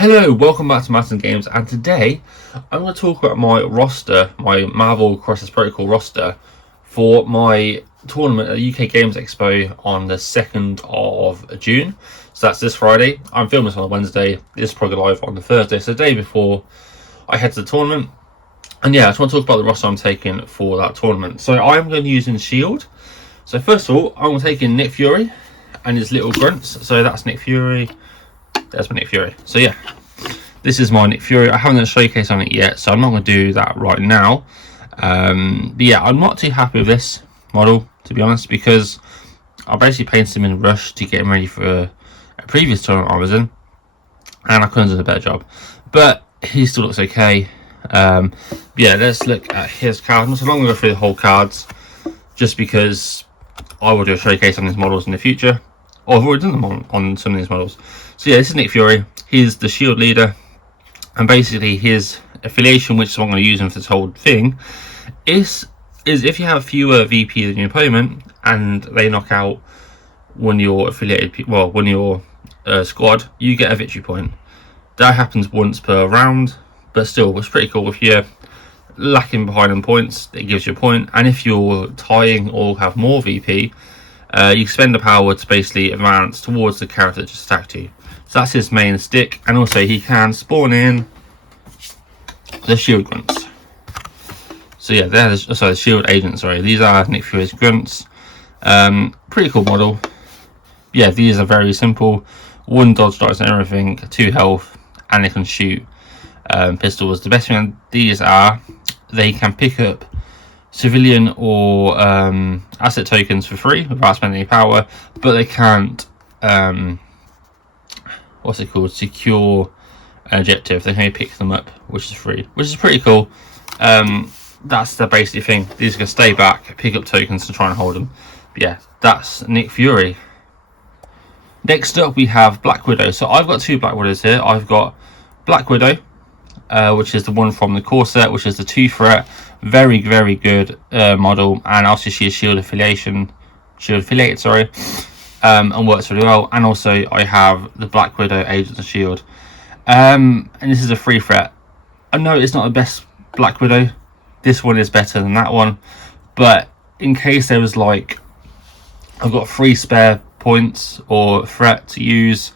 Hello, welcome back to Matt Games, and today I'm going to talk about my roster, my Marvel Crisis Protocol roster for my tournament at UK Games Expo on the 2nd of June. So that's this Friday. I'm filming this on a Wednesday. This is probably live on the Thursday, so the day before I head to the tournament. And yeah, I just want to talk about the roster I'm taking for that tournament. So I'm going to be using S.H.E.I.L.D. So first of all, I'm taking Nick Fury and his little grunts. So that's Nick Fury. There's my Nick Fury. So yeah, this is my Nick Fury. I haven't done a showcase on it yet, so I'm not going to do that right now. But yeah, I'm not too happy with this model, to be honest, because I basically painted him in a rush to get him ready for a previous tournament I was in, and I couldn't do a better job. But he still looks okay. Yeah, let's look at his card. I'm not going to go through the whole cards, just because I will do a showcase on these models in the future. Or I've already done them on some of these models. So yeah, this is Nick Fury. He's the S.H.I.E.L.D. leader, and basically his affiliation, which is what I'm going to use him for this whole thing, is if you have fewer VP than your opponent and they knock out one of your affiliated, one of your squad, you get a victory point. That happens once per round, but still, it's pretty cool. If you're lacking behind on points, it gives you a point, and if you're tying or have more VP, you spend the power to basically advance towards the character that just attacked you. So that's his main stick, and also he can spawn in the S.H.I.E.L.D. grunts. So yeah, the S.H.I.E.L.D. agents. Sorry, these are Nick Fury's grunts. Pretty cool model. Yeah, these are very simple. 1 dodge, dice, and everything. 2 health, and they can shoot pistols. The best thing on these are they can pick up civilian or asset tokens for free without spending any power, but they can't secure an objective. They can only pick them up, which is free, which is pretty cool. That's the basic thing. These are going to stay back, pick up tokens to try and hold them. But yeah, that's Nick Fury. Next up we have Black Widow. So I've got 2 Black Widows here. I've got Black Widow, which is the one from the core set, which is the 2 threat, very good model, and also she is S.H.I.E.L.D. affiliated, and works really well. And also I have the Black Widow Agents of S.H.I.E.L.D. And this is a 3 threat. I know it's not the best Black Widow. This one is better than that one, but in case there was like, I've got 3 spare points or threat to use,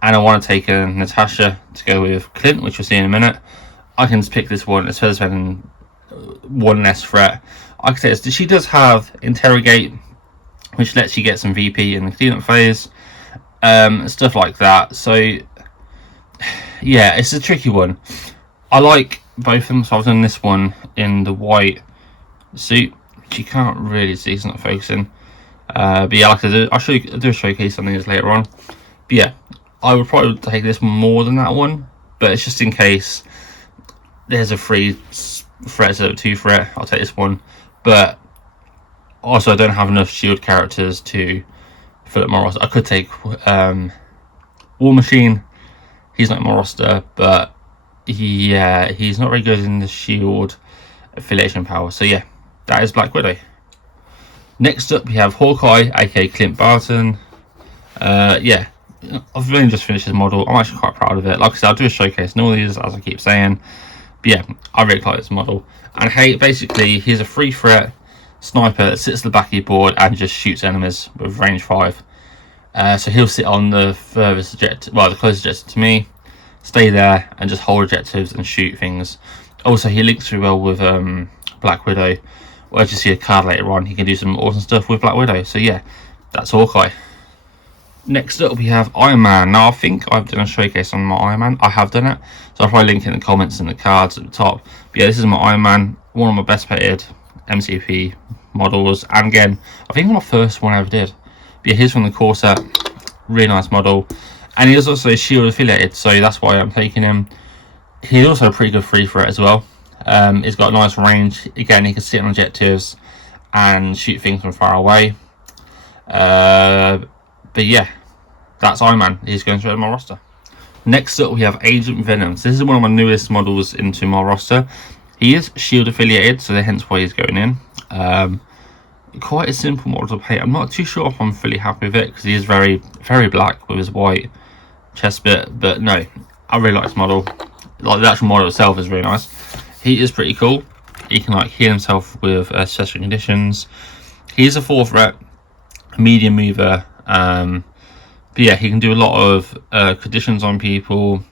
and I want to take a Natasha to go with Clint, which we'll see in a minute, I can just pick this one instead of spending 1 less threat. I can say this. She does have Interrogate, which lets you get some VP in the cleanup phase, stuff like that. So yeah, it's a tricky one. I like both of them, so I've done this one in the white suit, which you can't really see, it's not focusing. But yeah, like I said, I'll do a showcase on these later on. But yeah, I would probably take this more than that one, but it's just in case there's a 3 threat instead of 2 threat, I'll take this one. But also I don't have enough S.H.I.E.L.D. characters to fill up my roster. I could take War Machine. He's not in my roster, but yeah, he's not very good in the S.H.I.E.L.D. affiliation power. So yeah, that is Black Widow. Next up we have Hawkeye, aka Clint Barton. Yeah, I've only just finished his model. I'm actually quite proud of it. Like I said, I'll do a showcase and all these, as I keep saying. But yeah, I really like this model. And hey, basically he's a 3 threat sniper that sits at the back of your board and just shoots enemies with range 5. So he'll sit on the furthest objective, well, the closest objective to me, stay there and just hold objectives and shoot things. Also, he links really well with Black Widow. Well, as you see a card later on, he can do some awesome stuff with Black Widow. So yeah, that's Hawkeye. Next up we have Iron Man. Now I think I've done a showcase on my Iron Man. I have done it, so I'll probably link it in the comments and the cards at the top. But yeah, this is my Iron Man, one of my best painted MCP models, and again, I think my first one I ever did. But yeah, here's from the core set, really nice model, and he is also S.H.I.E.L.D. affiliated, so that's why I'm taking him. He's also a pretty good 3 threat as well. He's got a nice range. Again, he can sit on objectives and shoot things from far away. But yeah, that's Iron Man. He's going straight to my roster. Next up we have Agent Venom. So this is one of my newest models into my roster. He is S.H.I.E.L.D. affiliated, so hence why he's going in. Quite a simple model to paint. I'm not too sure if I'm fully happy with it, because he is very black with his white chest bit, but no, I really like this model. Like the actual model itself is really nice. He is pretty cool. He can like heal himself with special conditions. He's a 4 threat, medium mover. But yeah, he can do a lot of conditions on people,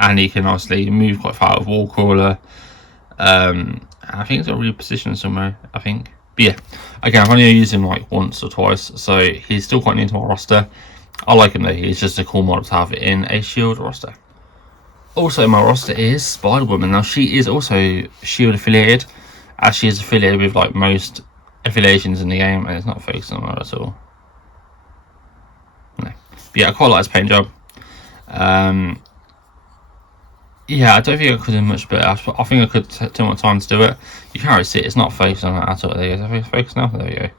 and he can obviously move quite far with wall crawler. I think it's got repositioned somewhere, I think. But yeah, again, I've only used him like once or twice, so he's still quite new to my roster. I like him though. He's just a cool model to have in a S.H.I.E.L.D roster. Also, my roster is Spider-Woman. Now, she is also S.H.I.E.L.D affiliated, as she is affiliated with like most affiliations in the game, and it's not focused on that at all. No. But yeah, I quite like this paint job. Yeah, I don't think I could do much better. I think I could take more time to do it. You can't really see it. It's not focused on that at all. There you go. I think it's focused now. There we go.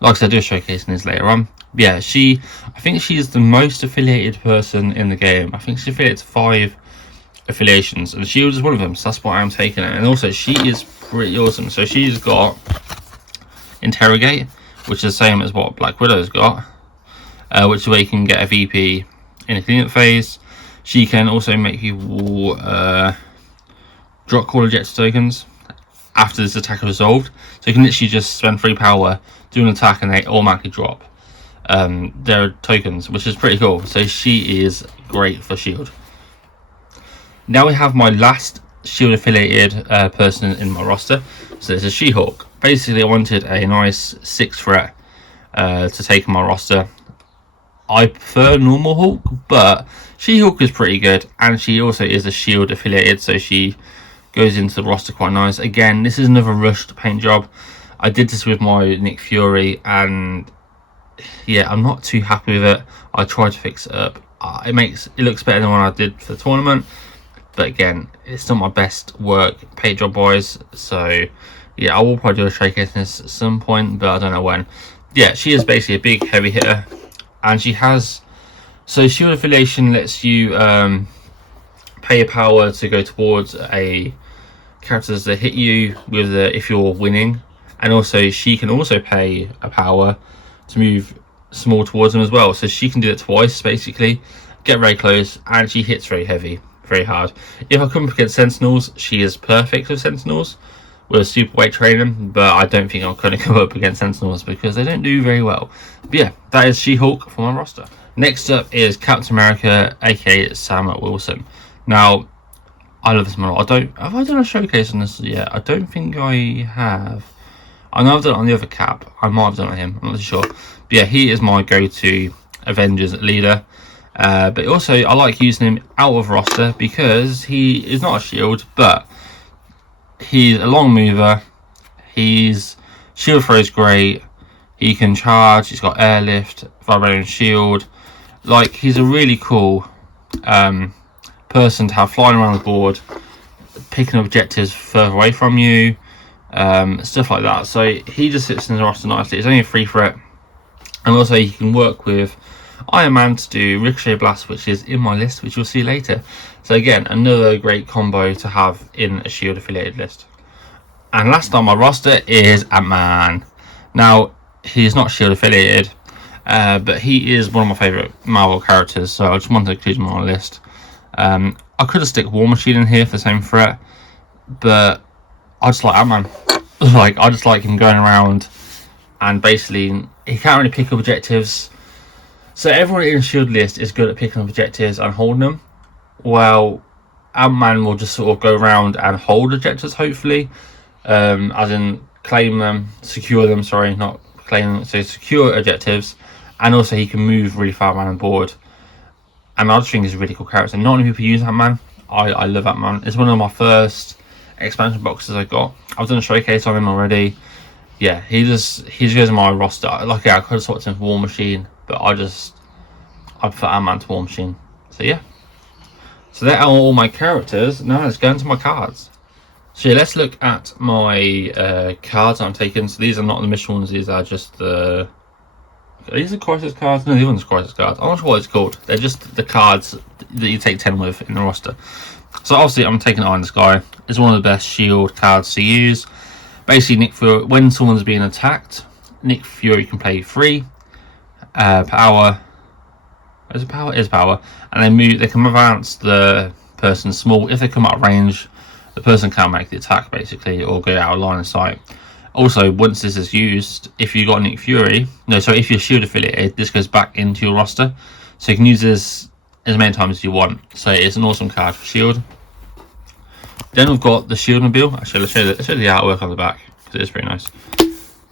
Like I said, I'll do a showcase in this later on. But yeah, I think she's the most affiliated person in the game. I think she's affiliated to 5 affiliations, and S.H.I.E.L.D is one of them, so that's why I'm taking it. And also, she is pretty awesome. So she's got Interrogate, which is the same as what Black Widow's got, which is where you can get a VP in a cleanup phase. She can also make people drop call ejector tokens after this attack is resolved. So you can literally just spend 3 power, do an attack, and they automatically drop their tokens, which is pretty cool. So she is great for S.H.I.E.L.D. Now we have my last S.H.I.E.L.D affiliated person in my roster. So this is SheHulk. Basically, I wanted a nice 6 threat to take in my roster. I prefer normal Hulk, but SheHulk is pretty good, and she also is a S.H.I.E.L.D affiliated, so she goes into the roster quite nice. Again, this is another rushed paint job. I did this with my Nick Fury, and yeah, I'm not too happy with it. I tried to fix it up. It looks better than what I did for the tournament, but again, it's not my best work paint job wise. So yeah, I will probably do a showcase in this at some point, but I don't know when. Yeah, she is basically a big heavy hitter, and she has, so S.H.I.E.L.D affiliation lets you pay a power to go towards a characters that hit you with if you're winning, and also she can also pay a power to move small towards them as well. So she can do it twice, basically, get very close, and she hits very heavy, very hard. If I come up against Sentinels, she is perfect with Sentinels with super weight training, but I don't think I'm going to come up against Sentinels because they don't do very well. But yeah, that is SheHulk for my roster. Next up is Captain America, aka Sam Wilson. Now, I love this model. Have I done a showcase on this yet? I don't think I have. I know I've done it on the other cap. I might have done it on him. I'm not sure. But yeah, he is my go-to Avengers leader. But also, I like using him out of roster because he is not a S.H.I.E.L.D, but he's a long mover. He's shield throw is great. He can charge. He's got airlift, vibrating shield. Like, he's a really cool person to have flying around the board, picking up objectives further away from you, stuff like that. So he just sits in the roster nicely. It's only a 3 threat, and also he can work with Iron Man to do Ricochet Blast, which is in my list, which you'll see later. So again, another great combo to have in a S.H.I.E.L.D affiliated list. And last on my roster is Ant-Man. Now, he's not S.H.I.E.L D affiliated, but he is one of my favourite Marvel characters, so I just wanted to include him on my list. I could have stick War Machine in here for the same threat, but I just like Ant-Man. Like, I just like him going around, and basically he can't really pick up objectives. So everyone in the S.H.I.E.L D list is good at picking up objectives and holding them. Well, Ant-Man will just sort of go around and hold objectives, hopefully. As in claim them, secure them, sorry, not claim them, so secure objectives. And also he can move really far around the board. And I just think he's a really cool character. Not many people use Ant-Man. I love Ant-Man. It's one of my first expansion boxes I got. I've done a showcase on him already. Yeah, he just goes in my roster. Like, yeah, I could have swapped him for War Machine, but I prefer Ant-Man to War Machine. So yeah. So that are all my characters. Now let's go into my cards. So yeah, let's look at my cards I'm taking. So these are not the mission ones. These are just the... Are these the crisis cards? No, these ones are crisis cards. I'm not sure what it's called. They're just the cards that you take 10 with in the roster. So obviously I'm taking Eye in the Sky. It's one of the best S.H.I.E.L.D cards to use. Basically, Nick Fury, when someone's being attacked, Nick Fury can play 3 power. Is it power? Is power, and they can advance the person small. If they come out of range, the person can't make the attack basically, or go out of line of sight. Also, once this is used, if you got Nick Fury, if you're Shield affiliated, this goes back into your roster, so you can use this as many times as you want. So it's an awesome card for Shield. Then we've got the Shield Mobile. Actually, let's show the artwork on the back because it is pretty nice.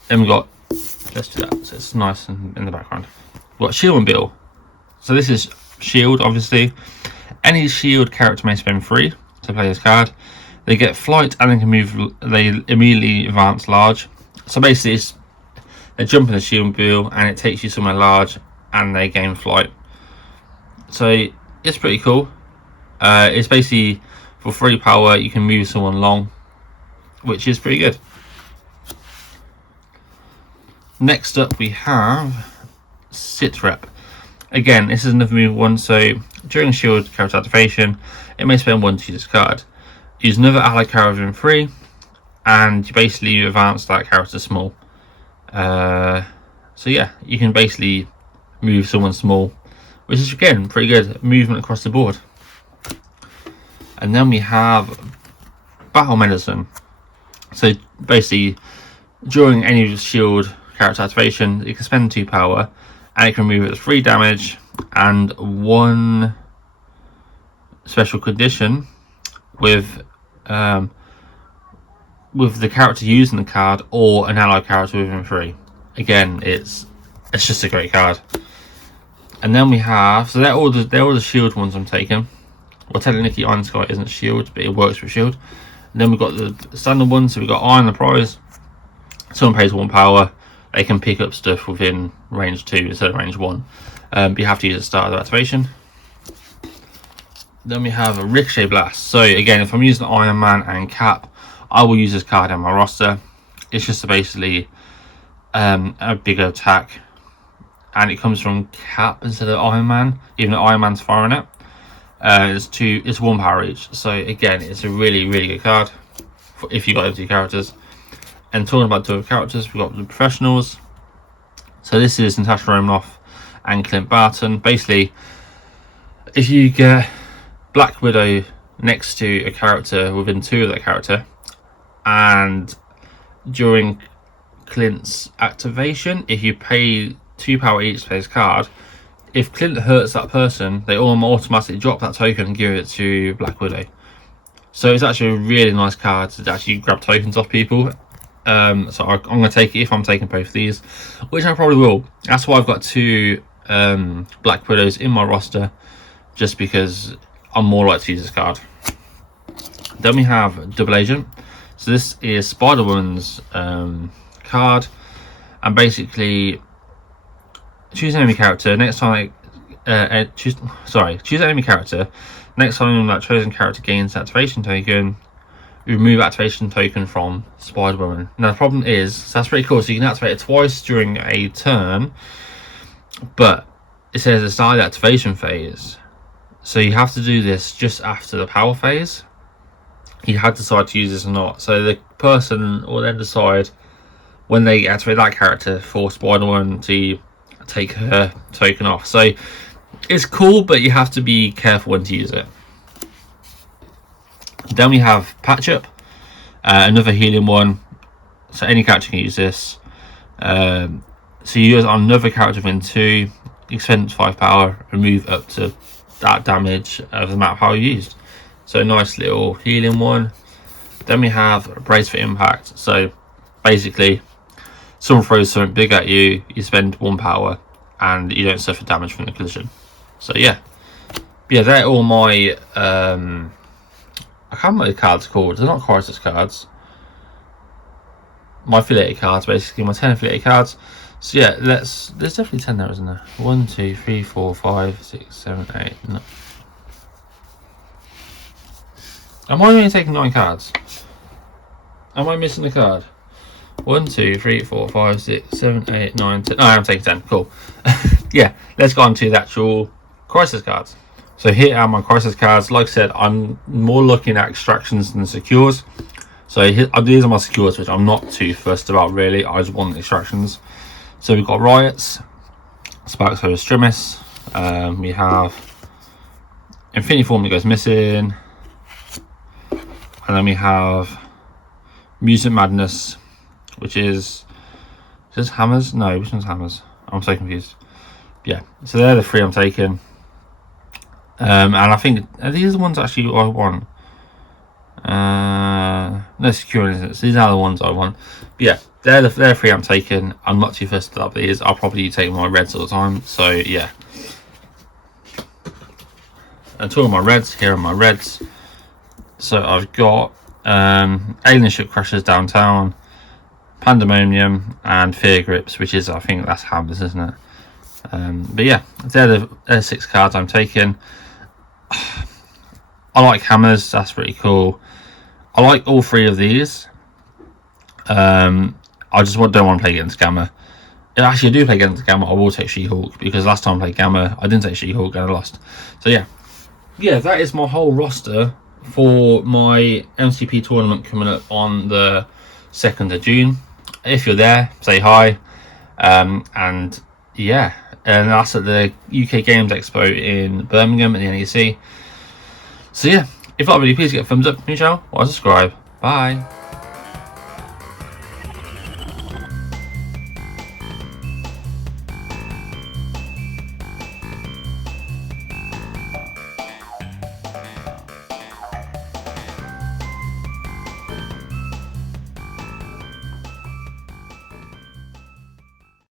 Then we've got, let's do that so it's nice in the background. We've got Shield Mobile. So this is Shield, obviously. Any Shield character may spend 3 to play this card. They get flight and they can move. They immediately advance large. So basically, they jump in the Shield Mobile and it takes you somewhere large, and they gain flight. So it's pretty cool. It's basically for 3 power you can move someone long, which is pretty good. Next up we have Sit Rep. Again, this is another move one. So during Shield character activation, it may spend 1 to use this card. Use another allied character in 3, and you basically advance that character small. So yeah, you can basically move someone small, which is again pretty good movement across the board. And then we have Battle Medicine. So basically, during any Shield character activation, it can spend 2 power, and it can move at 3 damage and 1 special condition with the character using the card or an allied character within 3. Again, it's just a great card. And then we have, so they're all the Shield ones I'm taking. Well, technically Iron Sky isn't Shield, but it works with Shield. And then we've got the standard ones. So we've got Iron the Prize. Someone pays 1 power, they can pick up stuff within range 2 instead of range 1. But you have to use the start of the activation. Then we have a Ricochet Blast. So again, if I'm using Iron Man and Cap, I will use this card in my roster. It's just basically a bigger attack, and it comes from Cap instead of Iron Man, even though Iron Man's firing it. It's 1 power each. So again, it's a really good card for if you got those 2 characters. And talking about 2 characters, we've got the Professionals. So this is Natasha Romanoff and Clint Barton. Basically, if you get Black Widow next to a character within 2 of that character, and during Clint's activation, if you pay 2 power each to play his card, if Clint hurts that person, they all automatically drop that token and give it to Black Widow. So it's actually a really nice card to actually grab tokens off people. So I'm going to take it if I'm taking both of these, which I probably will. That's why I've got 2 Black Widows in my roster, just because I'm more likely to use this card. Then we have Double Agent. So this is Spider-Woman's card, and basically choose an enemy character. Next time, choose an enemy character. Next time that chosen character gains activation token, remove activation token from Spider-Woman. Now the problem is, so that's pretty cool. So you can activate it twice during a turn, but it says the start of the activation phase. So you have to do this just after the power phase. You had to decide to use this or not. So the person will then decide when they activate that character for Spider-Woman to take her token off. So it's cool, but you have to be careful when to use it. Then we have Patch Up, another healing one. So any character can use this. So you use it on another character within 2, expend 5 power, remove up to that damage of the amount of power used. So a nice little healing one. Then we have Brace for Impact. So basically, someone throws something big at you, you spend 1 power, and you don't suffer damage from the collision. So yeah, they're all my I can't remember what the cards are called. They're not crisis cards. My affiliated cards, basically my 10 affiliated cards. So yeah, there's definitely 10 there, isn't there? 1, 2, 3, 4, 5, 6, 7, 8. No. Am I only taking 9 cards? Am I missing a card? 1, 2, 3, 4, 5, 6, 7, 8, 9, 10. Oh, I'm taking 10. Cool. Yeah, let's go on to the actual crisis cards. So here are my crisis cards. Like I said, I'm more looking at extractions than secures. So these are my secures, which I'm not too fussed about really. I just want extractions. So we've got Riots, Sparks over Extremis. We have Infinity Form that goes missing. And then we have Music Madness, which is this Hammers? No, which one's Hammers? I'm so confused. Yeah, so they're the 3 I'm taking. And I think these are the ones actually I want. No secure, isn't it? So these are the ones I want. But yeah, they're the 3 I'm taking. I'm not too fussed about these. I'll probably take my reds all the time. So yeah. And two of my reds, here are my reds. So I've got Alien Ship Crashers Downtown, Pandemonium, and Fear Grips, which is, I think that's Hammers, isn't it? But yeah, they're the 6 cards I'm taking. I like Hammers, that's pretty cool. I like all 3 of these. I just don't want to play against Gamma. Actually, I do play against Gamma. I will take SheHulk, because last time I played Gamma, I didn't take SheHulk and I lost. So yeah, that is my whole roster for my MCP tournament coming up on the 2nd of June. If you're there, say hi. And yeah, and that's at the UK Games Expo in Birmingham at the NEC. So yeah, if you like the video, please get a thumbs up, subscribe. Bye.